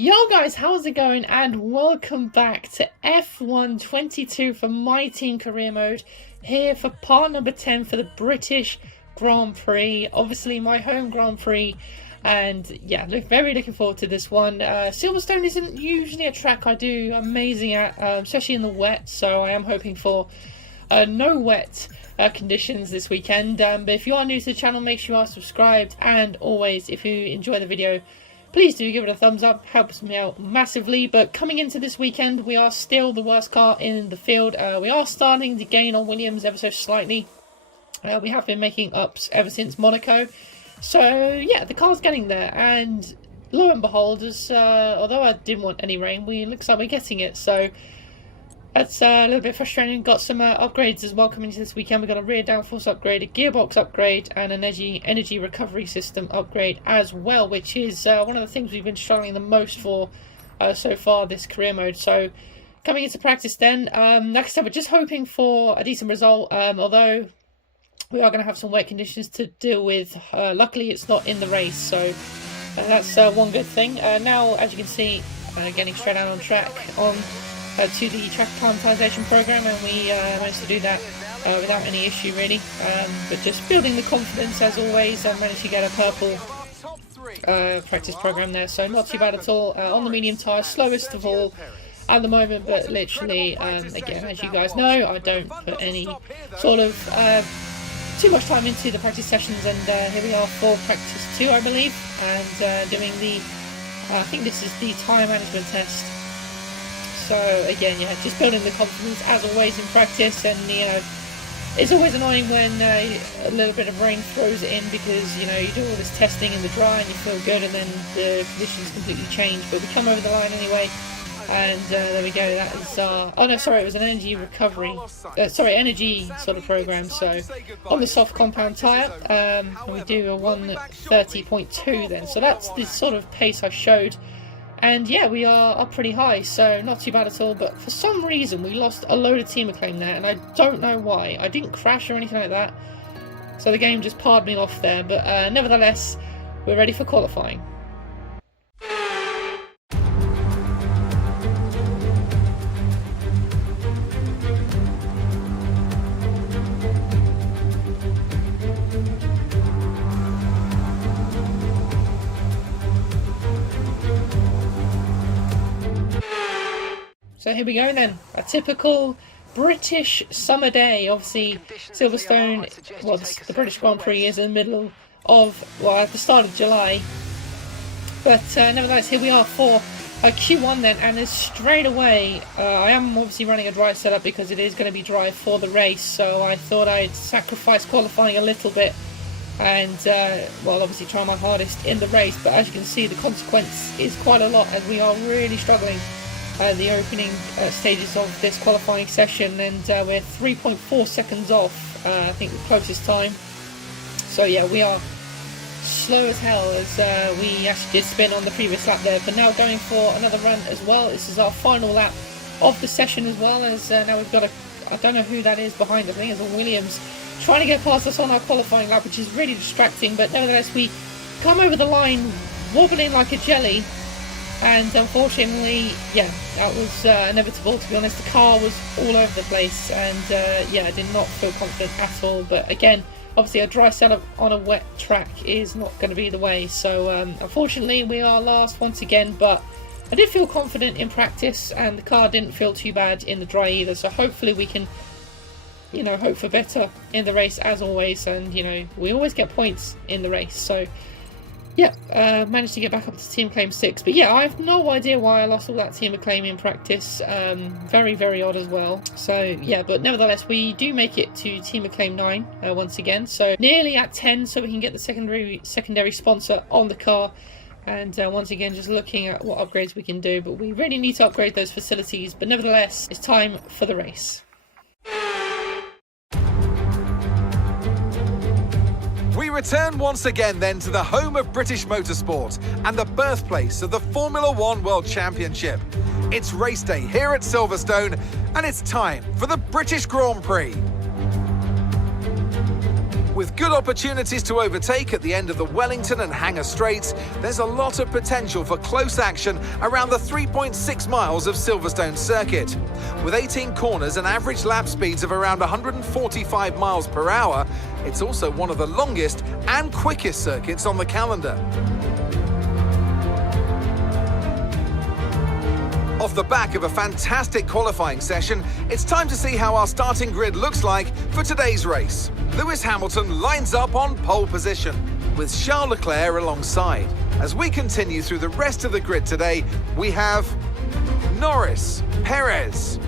Yo guys, how's it going? And welcome back to F1 22 for my team career mode, here for part number 10 for the British Grand Prix, obviously my home Grand Prix. And yeah, very looking forward to this one. Silverstone isn't usually a track I do amazing at, especially in the wet, so I am hoping for no wet conditions this weekend. But if you are new to the channel, make sure you are subscribed, and always, if you enjoy the video, please do give it a thumbs up, helps me out massively. But coming into this weekend, we are still the worst car in the field. We are starting to gain on Williams ever so slightly. We have been making ups ever since Monaco. So yeah, the car's getting there, and lo and behold, although I didn't want any rain, looks like we're getting it. So that's a little bit frustrating. Got some upgrades as well coming into this weekend. We've got a rear downforce upgrade, a gearbox upgrade, and an energy recovery system upgrade as well, which is one of the things we've been struggling the most for so far this career mode. So coming into practice then, like I said, we're just hoping for a decent result, although we are going to have some wet conditions to deal with. Luckily it's not in the race, so that's one good thing. Now, as you can see, getting straight out on track to the track acclimatization program, and we managed to do that without any issue really, but just building the confidence as always, and managed to get a purple practice program there, so not too bad at all. On the medium tyre, slowest of all at the moment, but literally again, as you guys know, I don't put any sort of too much time into the practice sessions, and here we are for practice 2 I believe, and doing the I think this is the tyre management test. So again, yeah, just building the confidence as always in practice. And you know, it's always annoying when a little bit of rain throws it in, because you know, you do all this testing in the dry and you feel good, and then the conditions completely change. But we come over the line anyway, and there we go. That is our, oh no, sorry, it was an energy recovery, energy sort of program. So on the soft compound tyre, and we do a 130.2 then. So that's the sort of pace I showed. And yeah, we are up pretty high, so not too bad at all. But for some reason, we lost a load of team acclaim there, and I don't know why. I didn't crash or anything like that, so the game just parred me off there. But nevertheless, we're ready for qualifying. So here we go then, a typical British summer day. Obviously Silverstone, well, the British Grand Prix is in the middle of, well, at the start of July. But nevertheless, here we are for Q1 then, and as straight away, I am obviously running a dry setup because it is going to be dry for the race. So I thought I'd sacrifice qualifying a little bit and, well, obviously try my hardest in the race. But as you can see, the consequence is quite a lot, as we are really struggling the opening stages of this qualifying session, and we're 3.4 seconds off, I think, the closest time. So yeah, we are slow as hell, as we actually did spin on the previous lap there, but now going for another run as well. This is our final lap of the session as well, as now we've got I don't know who that is behind. I think it's a Williams trying to get past us on our qualifying lap, which is really distracting. But nevertheless, we come over the line wobbling like a jelly. And unfortunately, yeah, that was inevitable, to be honest. The car was all over the place, and yeah, I did not feel confident at all. But again, obviously a dry setup on a wet track is not going to be the way. So unfortunately, we are last once again, but I did feel confident in practice, and the car didn't feel too bad in the dry either. So hopefully we can, you know, hope for better in the race as always. And, you know, we always get points in the race. So yeah, managed to get back up to team acclaim 6. But yeah, I have no idea why I lost all that team acclaim in practice. Very, very odd as well. So yeah, but nevertheless, we do make it to team acclaim 9 once again. So nearly at 10, so we can get the secondary sponsor on the car. And once again, just looking at what upgrades we can do. But we really need to upgrade those facilities. But nevertheless, it's time for the race. We return once again then to the home of British motorsport and the birthplace of the Formula One World Championship. It's race day here at Silverstone, and it's time for the British Grand Prix. With good opportunities to overtake at the end of the Wellington and Hangar Straights, there's a lot of potential for close action around the 3.6 miles of Silverstone circuit. With 18 corners and average lap speeds of around 145 miles per hour, it's also one of the longest and quickest circuits on the calendar. Off the back of a fantastic qualifying session, it's time to see how our starting grid looks like for today's race. Lewis Hamilton lines up on pole position, with Charles Leclerc alongside. As we continue through the rest of the grid today, we have Norris, Perez,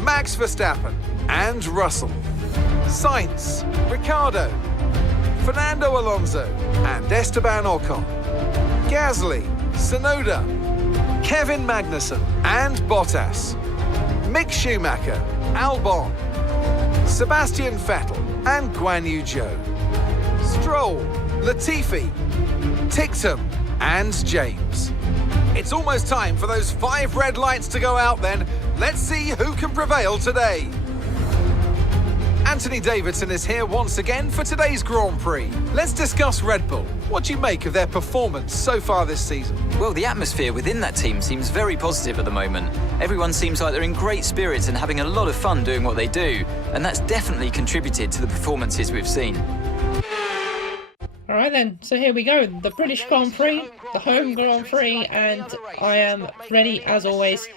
Max Verstappen and Russell, Sainz, Ricciardo, Fernando Alonso and Esteban Ocon, Gasly, Tsunoda, Kevin Magnussen and Bottas, Mick Schumacher, Albon, Sebastian Vettel and Guan Yu Zhou, Stroll, Latifi, Ticktum and James. It's almost time for those 5 red lights to go out then. Let's see who can prevail today. Anthony Davidson is here once again for today's Grand Prix. Let's discuss Red Bull. What do you make of their performance so far this season? Well, the atmosphere within that team seems very positive at the moment. Everyone seems like they're in great spirits and having a lot of fun doing what they do, and that's definitely contributed to the performances we've seen. Alright then, so here we go, the British Grand Prix, the home Grand Prix, and I am ready as always.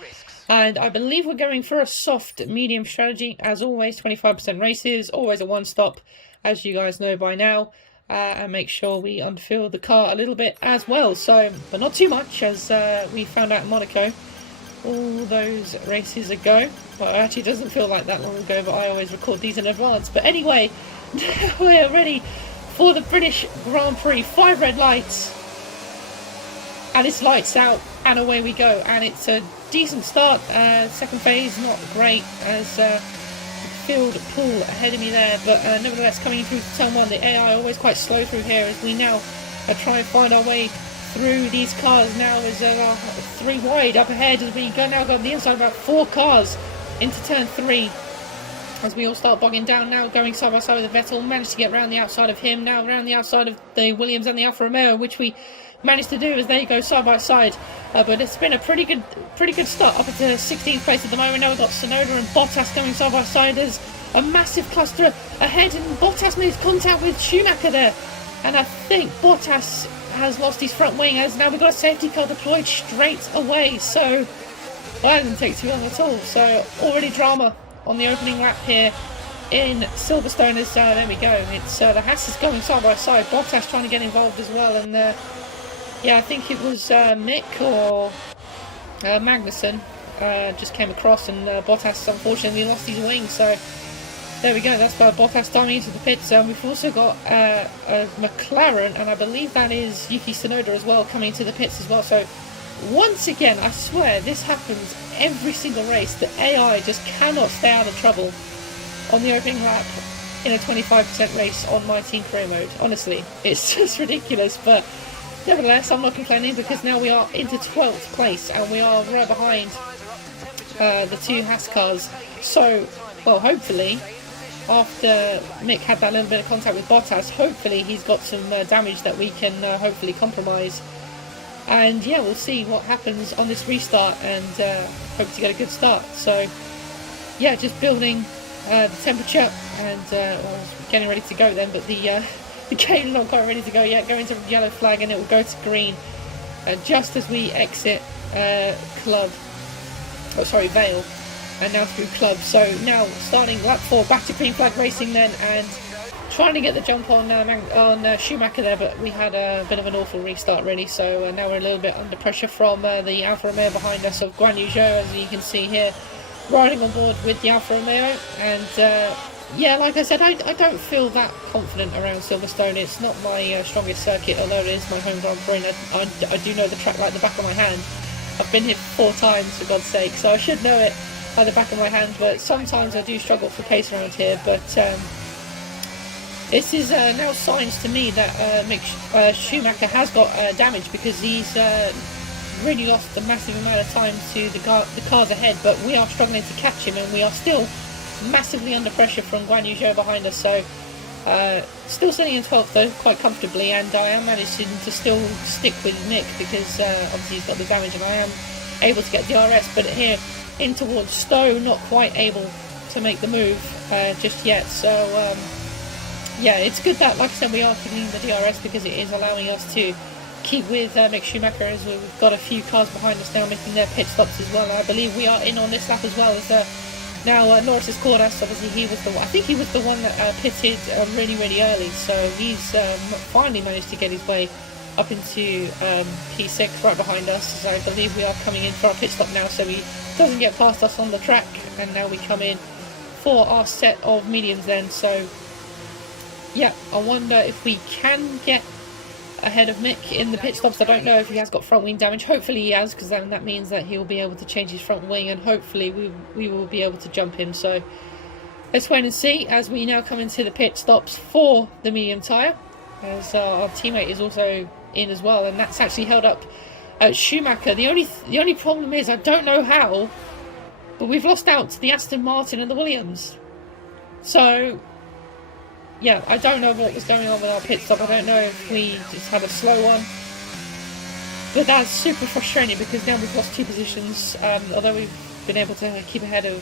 And I believe we're going for a soft medium strategy, as always, 25% races, always a one-stop, as you guys know by now. And make sure we unfill the car a little bit as well, so, but not too much, as we found out in Monaco all those races ago. Well, it actually doesn't feel like that long ago, but I always record these in advance. But anyway, we're ready for the British Grand Prix. 5 red lights, and it's lights out, and away we go. And it's a decent start. Second phase not great, as field pull ahead of me there, but nevertheless coming through turn 1, the AI always quite slow through here, as we now try and find our way through these cars. Now is 3 wide up ahead, as we now go on the inside, about 4 cars into turn 3, as we all start bogging down. Now going side by side with the Vettel, managed to get around the outside of him, now around the outside of the Williams and the Alfa Romeo, which we managed to do as they go side by side. But it's been a pretty good start up into 16th place at the moment. Now we've got Tsunoda and Bottas going side by side. There's a massive cluster ahead, and Bottas makes contact with Schumacher there, and I think Bottas has lost his front wing, as now we've got a safety car deployed straight away. So well, that didn't take too long at all. So already drama on the opening lap here in Silverstone. As there we go, it's the Haas going side by side, Bottas trying to get involved as well, and yeah, I think it was Mick or Magnussen just came across, and Bottas unfortunately lost his wing. So there we go, that's by Bottas diving into the pits. We've also got a McLaren, and I believe that is Yuki Tsunoda as well, coming into the pits as well. So once again, I swear this happens every single race. The AI just cannot stay out of trouble on the opening lap in a 25% race on my team career mode. Honestly, it's just ridiculous, but nevertheless, I'm not complaining, because now we are into 12th place, and we are right behind the 2 Haas cars. So, well, hopefully, after Mick had that little bit of contact with Bottas, hopefully he's got some damage that we can hopefully compromise. And yeah, we'll see what happens on this restart, and hope to get a good start. So, yeah, just building the temperature, and well, getting ready to go then, but the game's not quite ready to go yet. Going to yellow flag, and it will go to green just as we exit Vale, and now through Club. So now starting lap 4, back to green flag racing then, and trying to get the jump on Schumacher there, but we had a bit of an awful restart really. So now we're a little bit under pressure from the Alfa Romeo behind us of Guan Yu Zhou, as you can see here, riding on board with the Alfa Romeo. And yeah, like I said, I don't feel that confident around Silverstone. It's not my strongest circuit, although it is my home Grand Prix. I do know the track like the back of my hand. I've been here 4 times, for God's sake, so I should know it like the back of my hand. But sometimes I do struggle for pace around here. But this is now signs to me that Mick Schumacher has got damage, because he's really lost a massive amount of time to the cars ahead. But we are struggling to catch him, and we are still massively under pressure from Guan Yu Zhou behind us. So Still sitting in 12th though, quite comfortably, and I am managing to still stick with Mick because obviously he's got the damage and I am able to get DRS, but here in towards Stowe, not quite able to make the move just yet. So yeah, it's good that, like I said, we are keeping the DRS because it is allowing us to keep with Mick Schumacher, as we've got a few cars behind us now making their pit stops as well. I believe we are in on this lap as well, as now Norris has caught us. Obviously he was the one, I think he was the one that pitted really early, so he's finally managed to get his way up into P6 right behind us, as I believe we are coming in for our pit stop now, so he doesn't get past us on the track, and now we come in for our set of mediums then. So yeah, I wonder if we can get ahead of Mick in the pit stops. I don't know if he has got front wing damage. Hopefully he has, because then that means that he'll be able to change his front wing, and hopefully we will be able to jump him. So let's wait and see as we now come into the pit stops for the medium tyre, as our teammate is also in as well, and that's actually held up Schumacher. The only problem is, I don't know how, but we've lost out to the Aston Martin and the Williams. So yeah, I don't know what was going on with our pit stop. I don't know if we just had a slow one, but that's super frustrating because now we've lost 2 positions. Although we've been able to keep ahead of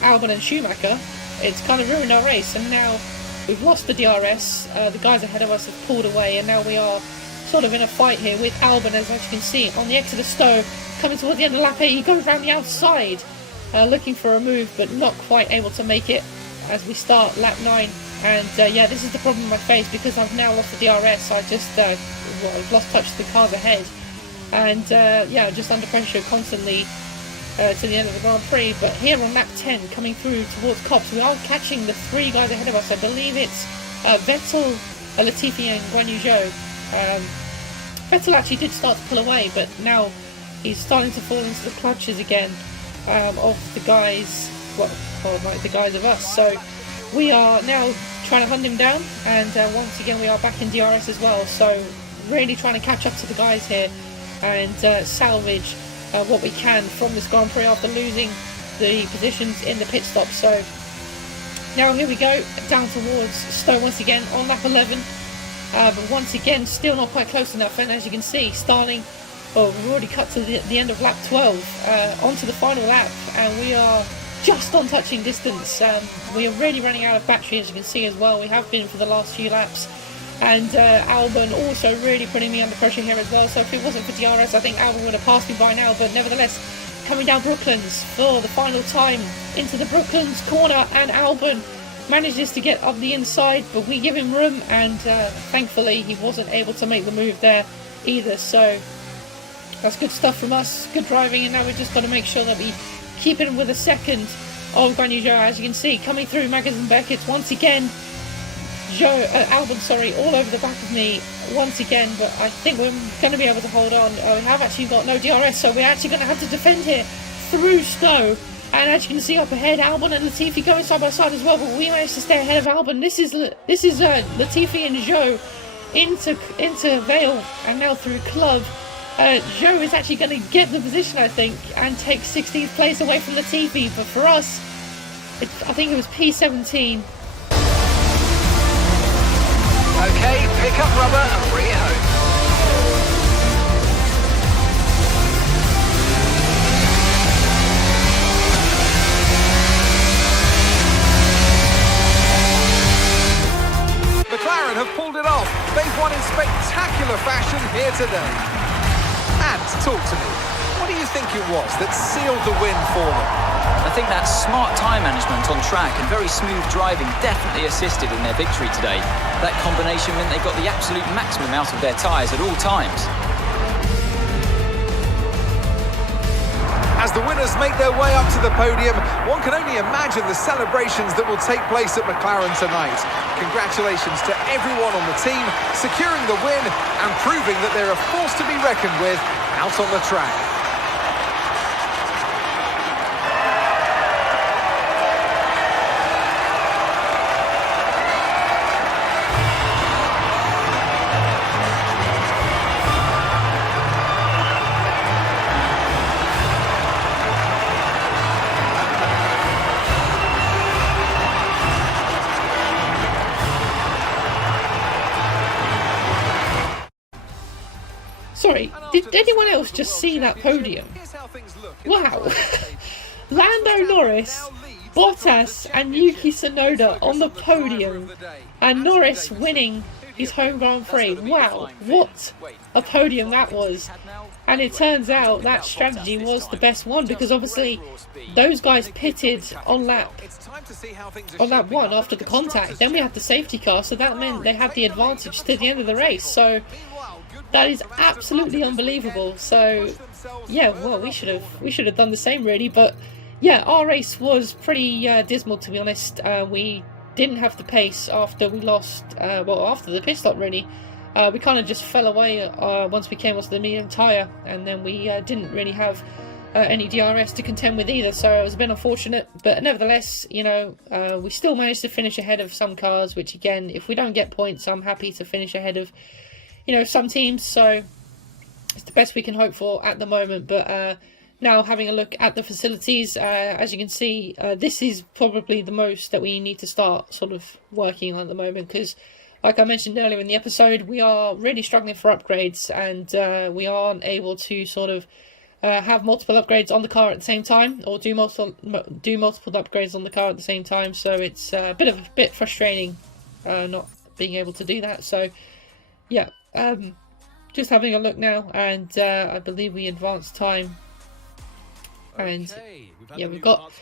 Albon and Schumacher, it's kind of ruined our race, and now we've lost the DRS. The guys ahead of us have pulled away, and now we are sort of in a fight here with Albon, as you can see on the exit of Stowe, coming towards the end of lap 8. He goes around the outside looking for a move, but not quite able to make it as we start lap 9. And yeah, this is the problem I face, because I've now lost the DRS. I just I've lost touch of the cars ahead, and yeah, just under pressure constantly to the end of the Grand Prix. But here on lap 10, coming through towards Copse, we are catching the 3 guys ahead of us. I believe it's Vettel, Latifi and Guan Yu Zhou. Vettel actually did start to pull away, but now he's starting to fall into the clutches again of the guys, like the guys of us. So we are now trying to hunt him down, and once again we are back in DRS as well. So really trying to catch up to the guys here and salvage what we can from this Grand Prix after losing the positions in the pit stop. So now here we go down towards Stowe once again on lap 11, but once again still not quite close enough. And as you can see, starting, well, we've already cut to the end of lap 12, onto the final lap, and we are just on touching distance. We are really running out of battery, as you can see as well. We have been for the last few laps, and Albon also really putting me under pressure here as well. So if it wasn't for DRS, I think Albon would have passed me by now. But nevertheless, coming down Brooklands for the final time into the Brooklands corner, and Albon manages to get up the inside, but we give him room, and thankfully he wasn't able to make the move there either. So that's good stuff from us, good driving, and now we've just got to make sure that we keep him with a second of Guan Yu Zhou. As you can see, coming through Magazine Beckett once again, Albon, all over the back of me once again, but I think we're going to be able to hold on. We have actually got no DRS, so we're actually going to have to defend here through Stowe. And as you can see up ahead, Albon and Latifi going side by side as well, but we managed to stay ahead of Albon. This is Latifi and Zhou into Vale, and now through Club. Zhou is actually going to get the position, I think, and take 16th place away from Latifi. But for us, I think it was P17. Okay, pick up rubber and bring it home. McLaren have pulled it off. They've won in spectacular fashion here today. And talk to me, what do you think it was that sealed the win for them? I think that smart tyre management on track and very smooth driving definitely assisted in their victory today. That combination meant they got the absolute maximum out of their tyres at all times. As the winners make their way up to the podium, one can only imagine the celebrations that will take place at McLaren tonight. Congratulations to everyone on the team, securing the win and proving that they're a force to be reckoned with out on the track. Did anyone else just see that podium? Wow. Lando Norris, Bottas and Yuki Tsunoda on the podium, and Norris winning his home Grand Prix. Wow, what a podium that was. And it turns out that strategy was the best one, because obviously those guys pitted on lap 1 after the contact. Then we had the safety car, so that meant they had the advantage to the end of the race. So that is absolutely unbelievable. So yeah, well, we should have done the same really. But yeah, our race was pretty dismal, to be honest. We didn't have the pace after we lost, after the pit stop really. We kind of just fell away once we came onto the medium tyre, and then we didn't really have any DRS to contend with either, so it was a bit unfortunate. But nevertheless, you know, we still managed to finish ahead of some cars, which again, if we don't get points, I'm happy to finish ahead of, you know, some teams. So it's the best we can hope for at the moment. But now having a look at the facilities, as you can see, this is probably the most that we need to start sort of working on at the moment, because like I mentioned earlier in the episode, we are really struggling for upgrades, and we aren't able to sort of have multiple upgrades on the car at the same time, or do multiple upgrades on the car at the same time. So it's a bit frustrating not being able to do that. So yeah, just having a look now, and I believe we advanced time. And yeah, we've got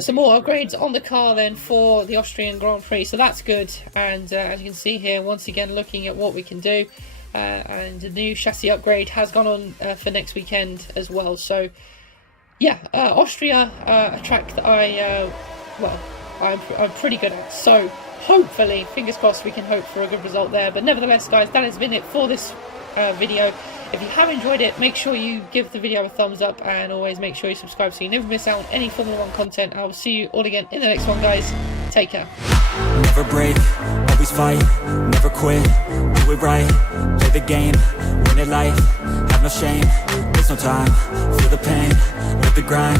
some more upgrades on the car then for the Austrian Grand Prix, so that's good. And as you can see here, once again looking at what we can do, and the new chassis upgrade has gone on for next weekend as well. So yeah, Austria, a track that I'm pretty good at, so hopefully, fingers crossed, we can hope for a good result there. But nevertheless guys, that has been it for this video. If you have enjoyed it, make sure you give the video a thumbs up, and always make sure you subscribe so you never miss out on any Formula 1 content. I will see you all again in the next one, guys. Take care. Never break, always fight, never quit, do it right, play the game, win it life, have no shame, there's no time, feel the pain, live the grind.